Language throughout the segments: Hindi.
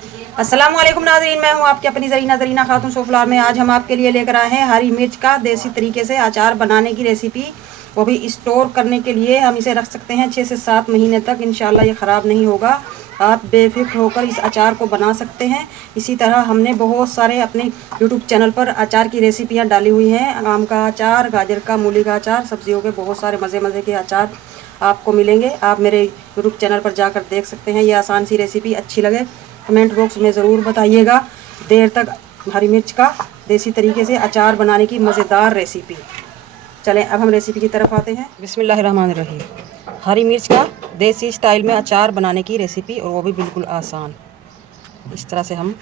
अस्सलाम वालेकुम नाज़रीन, मैं हूँ आपकी अपनी ज़रीना खातून सोफलार में। आज हम आपके लिए लेकर आए हैं हरी मिर्च का देसी तरीके से अचार बनाने की रेसिपी। वो भी स्टोर करने के लिए हम इसे रख सकते हैं 6 से 7 महीने तक। इंशाल्लाह ये ख़राब नहीं होगा। आप बेफिक्र होकर इस अचार को बना सकते हैं। इसी तरह हमने बहुत सारे अपने यूट्यूब चैनल पर अचार की रेसिपियाँ डाली हुई हैं। आम का अचार, गाजर का, मूली का अचार, सब्जियों के बहुत सारे मज़े के अचार आपको मिलेंगे। आप मेरे यूट्यूब चैनल पर जाकर देख सकते हैं। ये आसान सी रेसिपी अच्छी लगे कमेंट बॉक्स में ज़रूर बताइएगा। देर तक हरी मिर्च का देसी तरीके से अचार बनाने की मज़ेदार रेसिपी। चलें अब हम रेसिपी की तरफ आते हैं। बिस्मिल्लाहिर्रहमानिर्रहीम। हरी मिर्च का देसी स्टाइल में अचार बनाने की रेसिपी, और वो भी बिल्कुल आसान। इस तरह से हम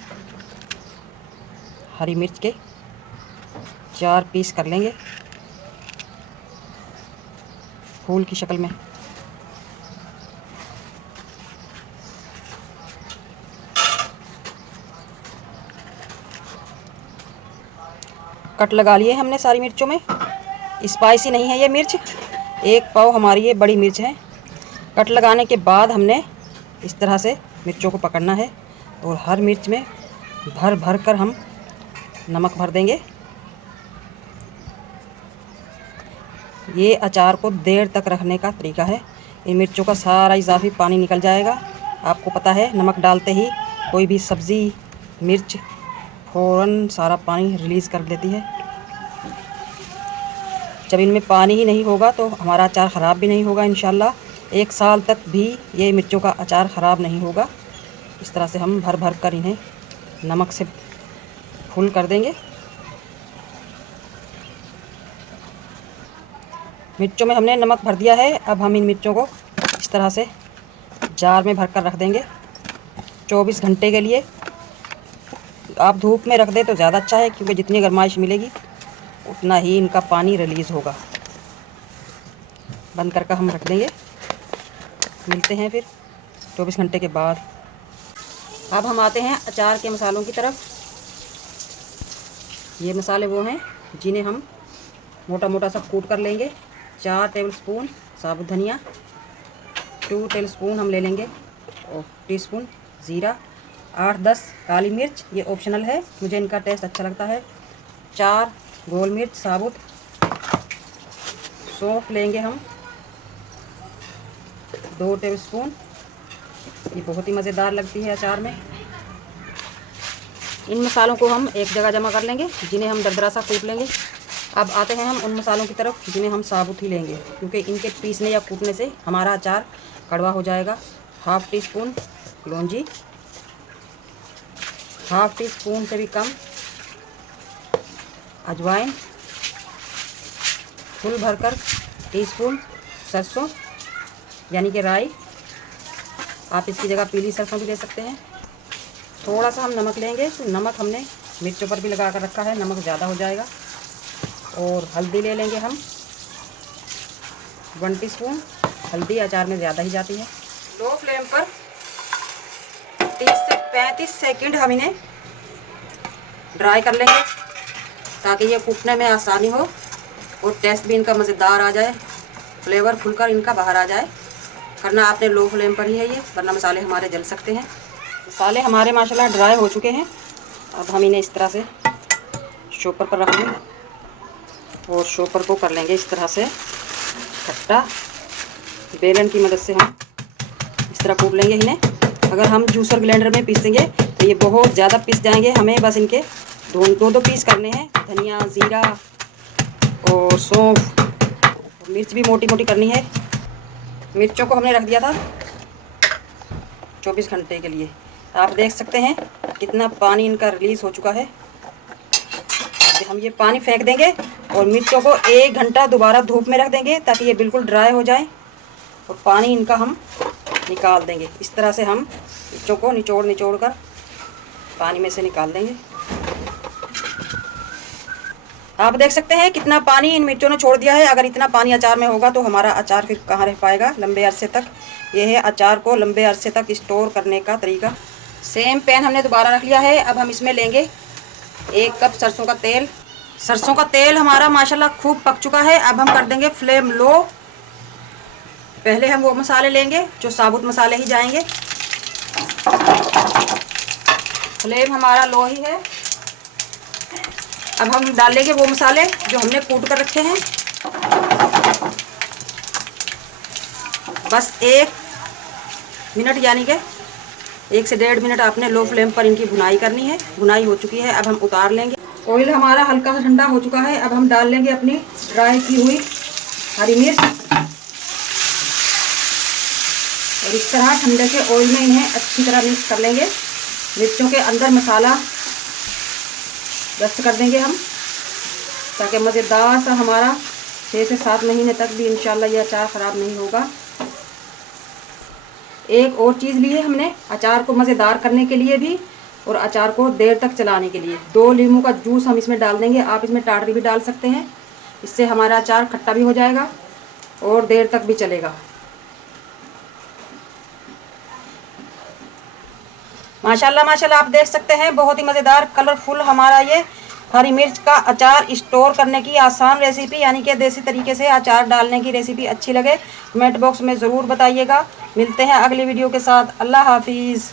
हरी मिर्च के 4 पीस कर लेंगे फूल की शक्ल में। कट लगा लिए हमने सारी मिर्चों में। स्पाइसी नहीं है ये मिर्च, 1 पाव हमारी ये बड़ी मिर्च है। कट लगाने के बाद हमने इस तरह से मिर्चों को पकड़ना है और हर मिर्च में भर भर कर हम नमक भर देंगे। ये अचार को देर तक रखने का तरीका है। इन मिर्चों का सारा इजाफी पानी निकल जाएगा। आपको पता है नमक डालते ही कोई भी सब्ज़ी, मिर्च फ़ौरन सारा पानी रिलीज़ कर देती है। जब इनमें पानी ही नहीं होगा तो हमारा अचार ख़राब भी नहीं होगा। इंशाल्लाह 1 साल तक भी ये मिर्चों का अचार ख़राब नहीं होगा। इस तरह से हम भर भर कर इन्हें नमक से फुल कर देंगे। मिर्चों में हमने नमक भर दिया है। अब हम इन मिर्चों को इस तरह से जार में भर कर रख देंगे 24 घंटे के लिए। आप धूप में रख दें तो ज़्यादा अच्छा है, क्योंकि जितनी गर्माइश मिलेगी उतना ही इनका पानी रिलीज़ होगा। बंद करके हम रख देंगे। मिलते हैं फिर 24 घंटे के बाद। अब हम आते हैं अचार के मसालों की तरफ। ये मसाले वो हैं जिन्हें हम मोटा मोटा सा कूट कर लेंगे। 4 टेबलस्पून साबुत धनिया, 2 टेबलस्पून हम ले लेंगे और टीस्पून ज़ीरा, 8-10 काली मिर्च, ये ऑप्शनल है, मुझे इनका टेस्ट अच्छा लगता है। 4 गोल मिर्च साबुत, सौंफ लेंगे हम 2 टेबलस्पून, ये बहुत ही मज़ेदार लगती है अचार में। इन मसालों को हम एक जगह जमा कर लेंगे, जिन्हें हम दरदरा सा कूट लेंगे। अब आते हैं हम उन मसालों की तरफ जिन्हें हम साबुत ही लेंगे, क्योंकि इनके पीसने या कूटने से हमारा अचार कड़वा हो जाएगा। 1/2 टीस्पून कलौंजी, 1/2 टीस्पून से भी कम अजवाइन, फुल भरकर टीस्पून सरसों यानी कि राई, आप इसकी जगह पीली सरसों भी ले सकते हैं। थोड़ा सा हम नमक लेंगे, तो नमक हमने मिर्चों पर भी लगा कर रखा है, नमक ज़्यादा हो जाएगा। और हल्दी ले लेंगे हम 1 टीस्पून। हल्दी अचार में ज़्यादा ही जाती है। लो फ्लेम पर 30 से 35 सेकंड हम इन्हें ड्राई कर लेंगे, ताकि ये कूटने में आसानी हो और टेस्ट भी इनका मज़ेदार आ जाए, फ्लेवर खुलकर इनका बाहर आ जाए। करना आपने लो फ्लेम पर ही है ये, वरना मसाले हमारे जल सकते हैं। मसाले हमारे माशाल्लाह ड्राई हो चुके हैं। अब हम इन्हें इस तरह से शॉपर पर रख लेंगे और शॉपर को कर लेंगे इस तरह से खट्टा। बेलन की मदद से हम इस तरह कूट लेंगे इन्हें। अगर हम जूसर ब्लेंडर में पीसेंगे तो ये बहुत ज़्यादा पीस जाएंगे। हमें बस इनके दो पीस करने हैं। धनिया, ज़ीरा और सौंफ, मिर्च भी मोटी मोटी करनी है। मिर्चों को हमने रख दिया था 24 घंटे के लिए। आप देख सकते हैं कितना पानी इनका रिलीज़ हो चुका है। हम ये पानी फेंक देंगे और मिर्चों को 1 घंटा दोबारा धूप में रख देंगे, ताकि ये बिल्कुल ड्राई हो जाए और पानी इनका हम निकाल देंगे। इस तरह से हम मिर्चों को निचोड़ कर पानी में से निकाल देंगे। आप देख सकते हैं कितना पानी इन मिर्चों ने छोड़ दिया है। अगर इतना पानी अचार में होगा तो हमारा अचार फिर कहाँ रह पाएगा लंबे अरसे तक। यह है अचार को लंबे अरसे तक स्टोर करने का तरीका। सेम पैन हमने दोबारा रख लिया है। अब हम इसमें लेंगे 1 कप सरसों का तेल। सरसों का तेल हमारा माशाल्लाह खूब पक चुका है। अब हम कर देंगे फ्लेम लो। पहले हम वो मसाले लेंगे जो साबुत मसाले ही जाएंगे। फ्लेम हमारा लो ही है। अब हम डालेंगे वो मसाले जो हमने कूट कर रखे हैं। बस 1 मिनट यानी कि 1 से 1.5 मिनट आपने लो फ्लेम पर इनकी भुनाई करनी है। भुनाई हो चुकी है, अब हम उतार लेंगे। ऑयल हमारा हल्का सा ठंडा हो चुका है। अब हम डाल लेंगे अपनी ड्राई की हुई हरी मिर्च और इस तरह ठंडे के ऑयल में इन्हें अच्छी तरह मिक्स कर लेंगे। मिर्चों के अंदर मसाला रस्ट कर देंगे हम, ताकि मज़ेदार सा हमारा 6 से 7 महीने तक भी इंशाल्लाह ये अचार ख़राब नहीं होगा। एक और चीज़ ली है हमने अचार को मज़ेदार करने के लिए भी और अचार को देर तक चलाने के लिए। 2 नींबू का जूस हम इसमें डाल देंगे। आप इसमें टाटरी भी डाल सकते हैं, इससे हमारा अचार खट्टा भी हो जाएगा और देर तक भी चलेगा। माशाल्लाह माशाल्लाह, आप देख सकते हैं बहुत ही मज़ेदार कलरफुल हमारा ये हरी मिर्च का अचार स्टोर करने की आसान रेसिपी, यानी कि देसी तरीके से अचार डालने की रेसिपी अच्छी लगे कमेंट बॉक्स में ज़रूर बताइएगा। मिलते हैं अगली वीडियो के साथ। अल्लाह हाफिज़।